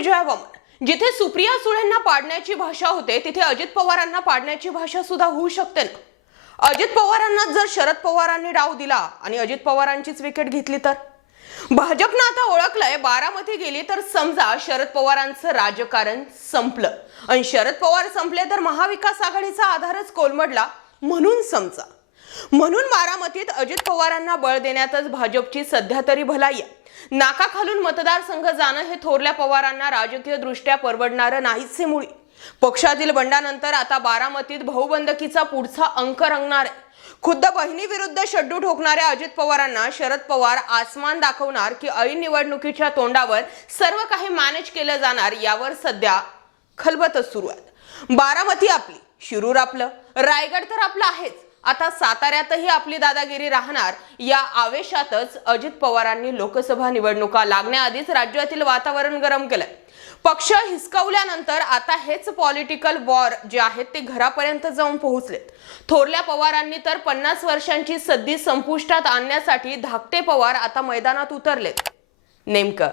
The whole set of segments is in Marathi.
विजया वामन जिथे सुप्रिया सुळेंना पाडण्याची भाषा होते तिथे अजित पवारांना पाडण्याची भाषा सुद्धा होऊ शकते ना. अजित पवारांना जर शरद पवारांनी डाव दिला आणि अजित पवारांचीच विकेट घेतली तर? भाजपनं आता ओळखलंय बारामती गेली तर समजा शरद पवारांचं राजकारण संपलं. आणि शरद पवार संपले तर महाविकास आघाडीचा आधारच कोलमडला म्हणून समजा. म्हणून बारामतीत अजित पवारांना बळ देण्यातच भाजपची सध्या तरी भलाई आहे. नाका खालून मतदारसंघ जाणं हे थोरल्या पवारांना राजकीय दृष्ट्या परवडणारं नाहीच मुळी. पक्षातील बंडानंतर आता बारामतीत भाऊबंदकीचा पुढचा अंक रंगणार आहे. खुद्द बहिणी विरुद्ध शड्डू ठोकणाऱ्या अजित पवारांना शरद पवार आसमान दाखवणार की ऐन निवडणुकीच्या तोंडावर सर्व काही मॅनेज केलं जाणार यावर सध्या खलबतच सुरू आहे बारामती आपली शिरूर आपलं रायगड तर आपलं आहेच. आता साताऱ्यातही आपली दादागिरी राहणार. या आवेशातच अजित पवारांनी लोकसभा निवडणुका लागण्याआधीच राज्यातील वातावरण गरम केलं पक्ष हिसकावल्यानंतर आता हेच पॉलिटिकल वॉर जे आहेत ते घरापर्यंत जाऊन पोहोचलेत. थोरल्या पवारांनी तर पन्नास वर्षांची सद्दी संपुष्टात आणण्यासाठी धाकटे पवार आता मैदानात उतरलेत. नेमकं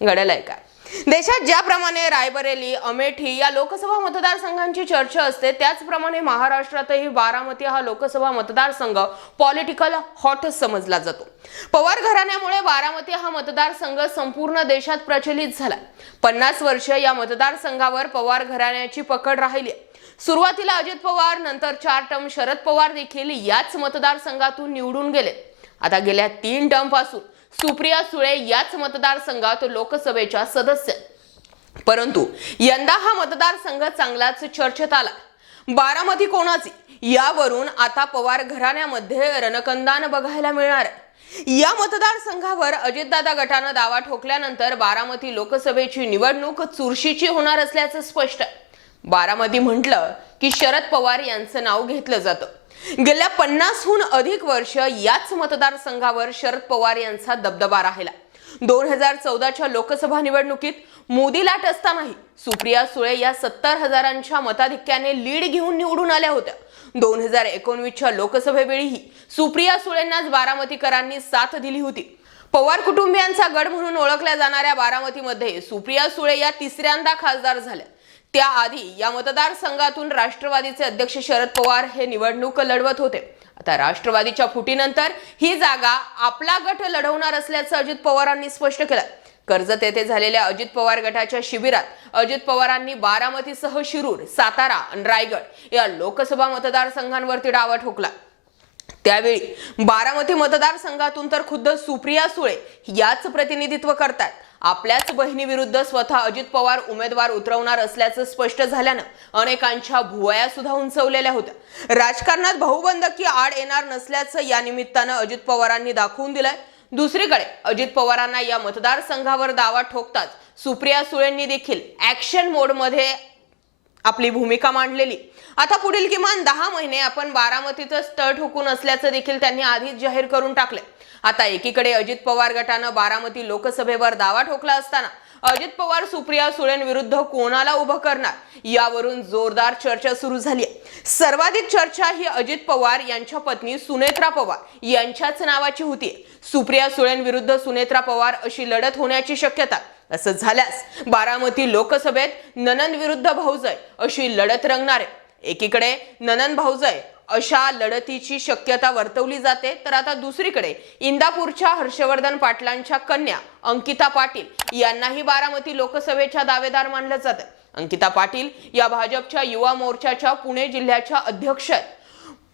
घडलंय का देशात ज्याप्रमाणे रायबरेली अमेठी या लोकसभा मतदारसंघांची चर्चा असते त्याचप्रमाणे महाराष्ट्रातही बारामती हा लोकसभा मतदारसंघ पॉलिटिकल हॉट समजला जातो. पवार घराण्यामुळे बारामती हा मतदारसंघ संपूर्ण देशात प्रचलित झाला पन्नास वर्ष या मतदारसंघावर पवार घराण्याची पकड राहिली सुरुवातीला अजित पवार नंतर चार टर्म शरद पवार देखील याच मतदारसंघातून निवडून गेले आता गेल्या तीन टर्मपासून सुप्रिया सुळे याच मतदारसंघात लोकसभेच्या सदस्य. परंतु यंदा हा मतदारसंघ चांगलाच चर्चेत आला. बारामती कोणाची? यावरून आता पवार घराण्यामध्ये रणकंदान बघायला मिळणार. या मतदारसंघावर अजितदादा गटानं दावा ठोकल्यानंतर बारामती लोकसभेची निवडणूक चुरशीची होणार असल्याचं स्पष्ट. बारामती म्हटलं की शरद पवार यांचं नाव घेतलं जातं. गेल्या पन्नासहून अधिक वर्ष याच मतदारसंघावर शरद पवार यांचा दबदबा राहिला. दोन हजार चौदाच्या लोकसभा निवडणुकीत मोदी लाट असतानाही सुप्रिया सुळे या सत्तर हजारांच्या मताधिक्याने लीड घेऊन निवडून आल्या होत्या. दोन हजार एकोणवीसच्या लोकसभेवेळीही सुप्रिया सुळेंनाच बारामतीकरांनी साथ दिली होती. पवार कुटुंबियांचा गड म्हणून ओळखल्या जाणाऱ्या बारामतीमध्ये सुप्रिया सुळे या तिसऱ्यांदा खासदार झाल्या. त्याआधी या मतदारसंघातून राष्ट्रवादीचे अध्यक्ष शरद पवार हे निवडणूक लढवत होते. आता राष्ट्रवादीच्या फुटीनंतर ही जागा आपला गट लढवणार असल्याचं अजित पवारांनी स्पष्ट केलं. कर्जत येथे झालेल्या अजित पवार गटाच्या शिबिरात अजित पवारांनी बारामतीसह शिरूर सातारा आणि रायगड या लोकसभा मतदारसंघांवरती डावा ठोकला. त्यावेळी बारामती मतदारसंघातून तर खुद्द सुप्रिया सुळे याच प्रतिनिधित्व करतात आपल्याच बहिणीविरुद्ध स्वतः अजित पवार उमेदवार उतरवणार असल्याचं स्पष्ट झाल्यानं अनेकांच्या भुवया सुद्धा उंचवलेल्या होत्या. राजकारणात भाऊबंदकी आड येणार नसल्याचं या निमित्तानं अजित पवारांनी दाखवून दिलंय. दुसरीकडे अजित पवारांना या मतदारसंघावर दावा ठोकताच सुप्रिया सुळेंनी देखील ऍक्शन मोडमध्ये आपली भूमिका मांडलेली. आता पुढील किमान दहा महिने आपण बारामतीतच तळ ठोकून असल्याचं देखील त्यांनी आधीच जाहीर करून टाकले आता एकीकडे अजित पवार गटानं बारामती लोकसभेवर दावा ठोकला असताना अजित पवार सुप्रिया सुळेंविरुद्ध कोणाला उभं करणार? यावरून जोरदार चर्चा सुरू झाली आहे सर्वाधिक चर्चा ही अजित पवार यांच्या पत्नी सुनेत्रा पवार यांच्याच नावाची होती सुप्रिया सुळेंविरुद्ध सुनेत्रा पवार अशी लढत होण्याची शक्यता असं झाल्यास बारामती लोकसभेत ननन विरुद्ध भाऊजय अशी लढत रंगणार. आहे एकीकडे ननंद भाऊजय अशा लढतीची शक्यता वर्तवली जाते तर आता दुसरीकडे इंदापूरच्या हर्षवर्धन पाटलांच्या कन्या अंकिता पाटील यांनाही बारामती लोकसभेच्या दावेदार मानलं जातं. अंकिता पाटील या भाजपच्या युवा मोर्चाच्या पुणे जिल्ह्याच्या अध्यक्ष आहेत.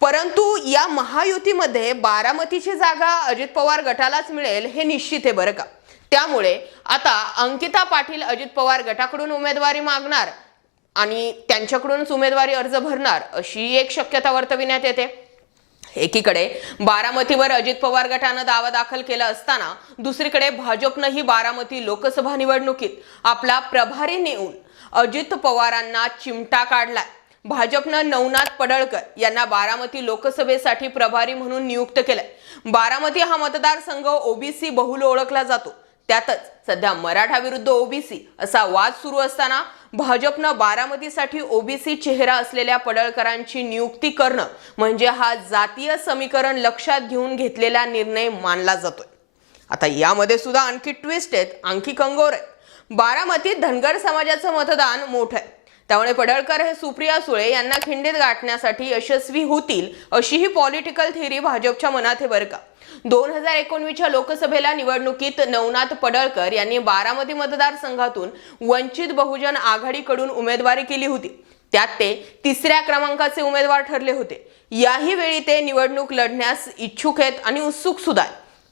परंतु या महायुतीमध्ये बारामतीची जागा अजित पवार गटालाच मिळेल हे निश्चित आहे बरं का? त्यामुळे आता अंकिता पाटील अजित पवार गटाकडून उमेदवारी मागणार आणि त्यांच्याकडूनच उमेदवारी अर्ज भरणार अशी एक शक्यता वर्तविण्यात येते. एकीकडे बारामतीवर अजित पवार गटानं दावा दाखल केला असताना दुसरीकडे भाजपनंही बारामती लोकसभा निवडणुकीत आपला प्रभारी नेऊन अजित पवारांना चिमटा काढलाय. भाजपनं नवनाथ पडळकर यांना बारामती लोकसभेसाठी प्रभारी म्हणून नियुक्त केलंय. बारामती हा मतदारसंघ ओबीसी बहुल ओळखला जातो. त्यातच सध्या मराठा विरुद्ध ओबीसी असा वाद सुरू असताना भाजपनं बारामतीसाठी ओबीसी चेहरा असलेल्या पडळकरांची नियुक्ती करणं म्हणजे हा जातीय समीकरण लक्षात घेऊन घेतलेला निर्णय मानला जातोय. आता यामध्ये सुद्धा आणखी ट्विस्ट आहेत आणखी कंगोर आहेत. बारामतीत धनगर समाजाचं मतदान मोठं आहे. त्यामुळे पडळकर हे सुप्रिया सुळे यांना खिंडीत गाठण्यासाठी यशस्वी होतील अशी ही पॉलिटिकल थिअरी भाजपच्या मनात आहे बरं का. दोन हजार एकोणवीसच्या लोकसभेला निवडणुकीत नवनाथ पडळकर यांनी बारामती मतदारसंघातून वंचित बहुजन आघाडीकडून उमेदवारी केली होती. त्यात ते तिसऱ्या क्रमांकाचे उमेदवार ठरले होते. याही वेळी ते निवडणूक लढण्यास इच्छुक आहेत आणि उत्सुक सुद्धा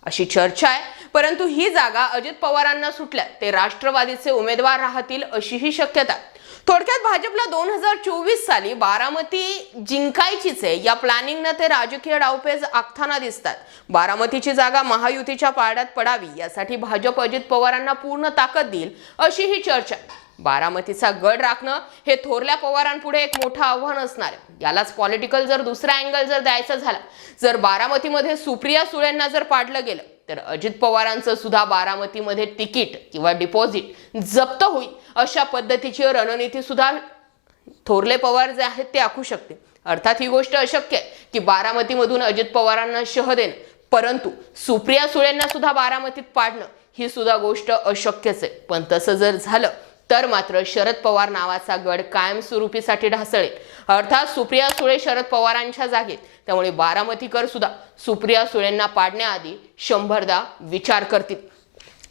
अशी चर्चा आहे. परंतु ही जागा अजित पवारांना सुटल्या ते राष्ट्रवादीचे उमेदवार राहतील अशीही शक्यता आहे. थोडक्यात भाजपला दोन हजार चोवीस साली बारामती जिंकायचीच आहे या प्लॅनिंगनं ते राजकीय डावपेच आखताना दिसतात बारामतीची जागा महायुतीच्या पारड्यात पडावी यासाठी भाजप अजित पवारांना पूर्ण ताकद देईल अशी ही चर्चा आहे. बारामतीचा गड राखणं हे थोरल्या पवारांपुढे एक मोठं आव्हान असणार यालाच पॉलिटिकल जर दुसरा अँगल जर द्यायचा झाला जर बारामतीमध्ये सुप्रिया सुळेंना जर पाडलं गेलं तर अजित पवारांचं सुद्धा बारामतीमध्ये तिकीट किंवा डिपॉझिट जप्त होईल अशा पद्धतीची रणनीती सुद्धा थोरले पवार जे आहेत ते आखू शकते अर्थात ही गोष्ट अशक्य आहे की बारामतीमधून अजित पवारांना शह देणं परंतु सुप्रिया सुळेंना सुद्धा बारामतीत पाडणं ही सुद्धा गोष्ट अशक्यच आहे. पण तसं जर झालं तर मात्र शरद पवार नावाचा गड कायमस्वरूपीसाठी ढासळेल. अर्थात सुप्रिया सुळे शरद पवारांच्या जागेत त्यामुळे बारामतीकर सुद्धा सुप्रिया सुळेंना पाडण्याआधी शंभरदा विचार करतील.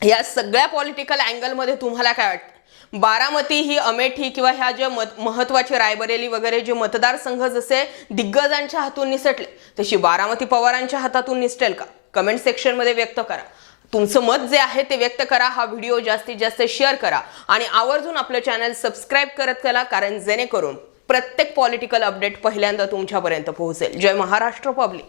या सगळ्या पॉलिटिकल अँगलमध्ये तुम्हाला काय वाटतं? बारामती ही अमेठी किंवा ह्या ज्या मत महत्त्वाचे रायबरेली वगैरे जे मतदारसंघ जसे दिग्गजांच्या हातून निसटले तशी बारामती पवारांच्या हातातून निसटेल का? कमेंट सेक्शनमध्ये व्यक्त करा. तुमचं मत जे आहे ते व्यक्त करा हा व्हिडिओ जास्तीत जास्त शेअर करा आणि आवर्जून आपलं चॅनल सबस्क्राईब करत चला कारण जेणेकरून प्रत्येक पॉलिटिकल अपडेट पहिल्यांदा तुमच्यापर्यंत पोहोचेल. जय महाराष्ट्र पब्लिक